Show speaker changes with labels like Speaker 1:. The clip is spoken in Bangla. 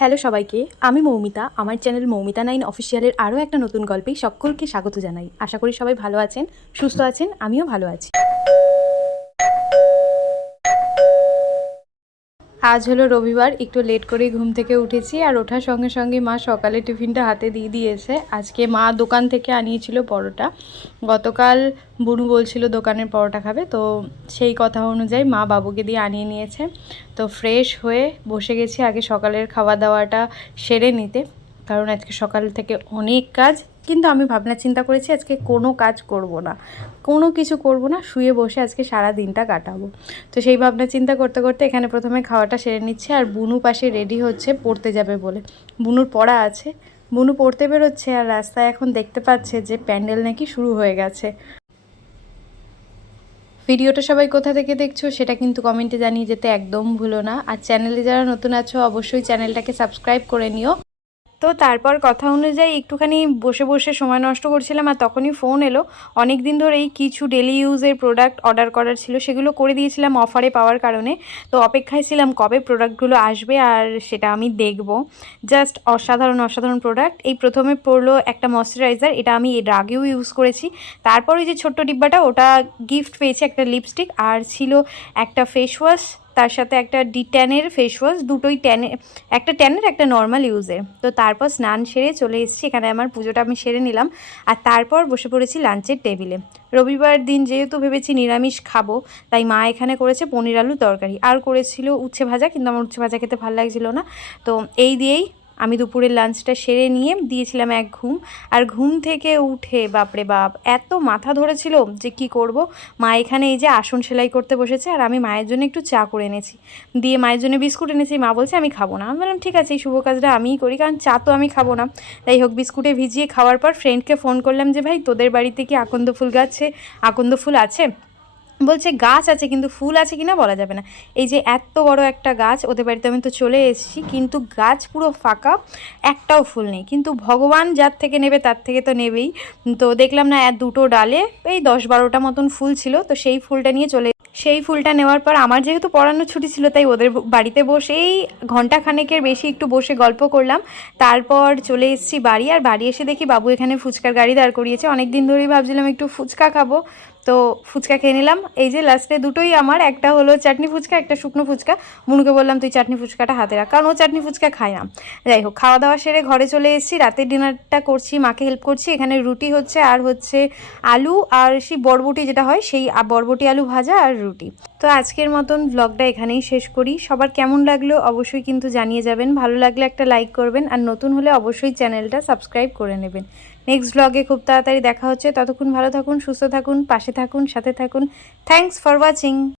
Speaker 1: হ্যালো সবাইকে, আমি মৌমিতা। আমার চ্যানেল মৌমিতা নাইন অফিসিয়ালের আরও একটা নতুন গল্পে সকলকে স্বাগত জানাই। আশা করি সবাই ভালো আছেন, সুস্থ আছেন, আমিও ভালো আছি। আজ হলো রবিবার, একটু লেট করে ঘুম থেকে উঠেছি আর ওঠার সঙ্গে সঙ্গে মা সকালে টিফিনটা হাতে দিয়ে দিয়েছে। আজকে মা দোকান থেকে আনিয়েছিল পরোটা। গতকাল বুনু বলছিল দোকানের পরোটা খাবে, তো সেই কথা অনুযায়ী মা বাবুকে দিয়ে আনিয়ে নিয়েছে। তো ফ্রেশ হয়ে বসে গেছি আগে সকালের খাওয়া দাওয়াটা সেরে নিতে, কারণ আজকে সকাল থেকে অনেক কাজ কিন্তু আমি ভাবনা চিন্তা করেছি আজকে কোনো কাজ করব না। কোনো কিছু করব না, শুয়ে বসে আজকে সারা দিনটা কাটাবো। তো সেই ভাবনা চিন্তা করতে করতে এখানে প্রথমে খাওয়াটা সেরে নিচ্ছে আর বুনু পাশে রেডি হচ্ছে পড়তে যাবে বলে। বুনুর পড়া আছে। বুনু পড়তে বেরোচ্ছে আর রাস্তায় এখন দেখতে পাচ্ছে যে প্যান্ডেল নাকি শুরু হয়ে গেছে। ভিডিওটা সবাই কোথা থেকে দেখছ সেটা কিন্তু কমেন্টে জানিয়ে যেতে একদম ভুলো না। আর চ্যানেলে যারা নতুন আছো অবশ্যই চ্যানেলটাকে সাবস্ক্রাইব করে নিও। তো তারপর কথা অনুযায়ী একটুখানি বসে বসে সময় নষ্ট করছিলাম আর তখনই ফোন এলো। অনেক দিন ধরেই কিছু ডেলি ইউজের প্রোডাক্ট অর্ডার করার ছিল, সেগুলো করে দিয়েছিলাম অফারে পাওয়ার কারণে। তো অপেক্ষায় ছিলাম কবে প্রোডাক্টগুলো আসবে আর সেটা আমি দেখব। জাস্ট অসাধারণ অসাধারণ প্রোডাক্ট এই প্রথমে পড়ল একটা ময়শ্চারাইজার এটা আমি এর আগেও ইউজ করেছি। তারপর ওই যে ছোট্ট ডিব্বাটা, ওটা গিফট পেয়েছি একটা লিপস্টিক আর ছিল একটা ফেস ওয়াশ তার সাথে একটা ডি ট্যানের ফেস ওয়াশ দুটোই ট্যানে, একটা ট্যানের, একটা নর্মাল ইউজের তো তারপর স্নান সেরে চলে এসেছি, এখানে আমার পুজোটা আমি সেরে নিলাম। আর তারপর বসে পড়েছি লাঞ্চের টেবিলে রবিবার দিন যেহেতু ভেবেছি নিরামিষ খাব, তাই মা এখানে করেছে পনির আলু তরকারি। আর করেছিল উচ্ছে ভাজা, কিন্তু আমার উচ্ছে ভাজা খেতে ভালো লাগছিল না। তো এই দিয়েই আমি দুপুরের লাঞ্চটা সেরে নিয়ে দিয়েছিলাম এক ঘুম। আর ঘুম থেকে উঠে, বাপরে বাপ, এত মাথা ধরেছিল যে কি করব? মা এখানে এই যে আসন সেলাই করতে বসেছে আর আমি মায়ের জন্য একটু চা করে এনেছি। দিয়ে মায়ের জন্য বিস্কুট এনেছি। মা বলছে, আমি খাব না। আমি বললাম, ঠিক আছে, এই শুভ কাজটা আমিই করি, কারণ চা তো আমি খাব না। তাই হোক, বিস্কুটে ভিজিয়ে খাওয়ার পর ফ্রেন্ডকে ফোন করলাম যে, ভাই, তোদের বাড়িতে কি আকন্দ ফুল গাছে, আকন্দ ফুল আছে? বলছে গাছ আছে, কিন্তু ফুল আছে কিনা বলা যাবে না। এই যে এত বড় একটা গাছ, ওদের বাড়িতে আমি তো চলে এসেছি, কিন্তু গাছ পুরো ফাঁকা, একটাও ফুল নেই। কিন্তু ভগবান যার থেকে নেবে, তার থেকে তো নেবেই। তো দেখলাম না দুটো ডালে এই দশ বারোটা মতন ফুল ছিল, তো সেই ফুলটা নিয়ে চলে সেই ফুলটা নেওয়ার পর আমার যেহেতু পড়ানোর ছুটি ছিল, তাই ওদের বাড়িতে বসেই ঘণ্টা খানেকের বেশি একটু বসে গল্প করলাম। তারপর চলে এসেছি বাড়ি, আর বাড়ি এসে দেখি বাবু এখানে ফুচকার গাড়ি দাঁড় করিয়েছে। অনেক দিন ধরেই ভাবছিলাম একটু ফুচকা খাব। তো ফুচকা খেয়ে নিলাম। এই যে লাস্টে দুটোই আমার, একটা হলো চাটনি ফুচকা, একটা শুকনো ফুচকা। মুনুকে বললাম, তুই চাটনি ফুচকাটা হাতে রাখ। কারণ ও চাটনি ফুচকা খায় না। যাই হোক, খাওয়া দাওয়া সেরে ঘরে চলে এসেছি। রাতের ডিনারটা করছি, মাকে হেল্প করছি। এখানে রুটি হচ্ছে আর হচ্ছে আলু আর সেই বরবটি যেটা হয়, সেই বরবটি, আলু ভাজা আর রুটি। তো আজকের মতন ব্লগটা এখানেই শেষ করি। সবার কেমন লাগল অবশ্যই কিন্তু জানিয়ে যাবেন। ভালো লাগলে একটা লাইক করবেন আর নতুন হলে অবশ্যই চ্যানেলটা সাবস্ক্রাইব করে নেবেন। নেক্সট ব্লগে খুব তাড়াতাড়ি দেখা হচ্ছে। ততক্ষণ ভালো থাকুন, সুস্থ থাকুন, পাশে থাকুন, সাথে থাকুন। Thanks for watching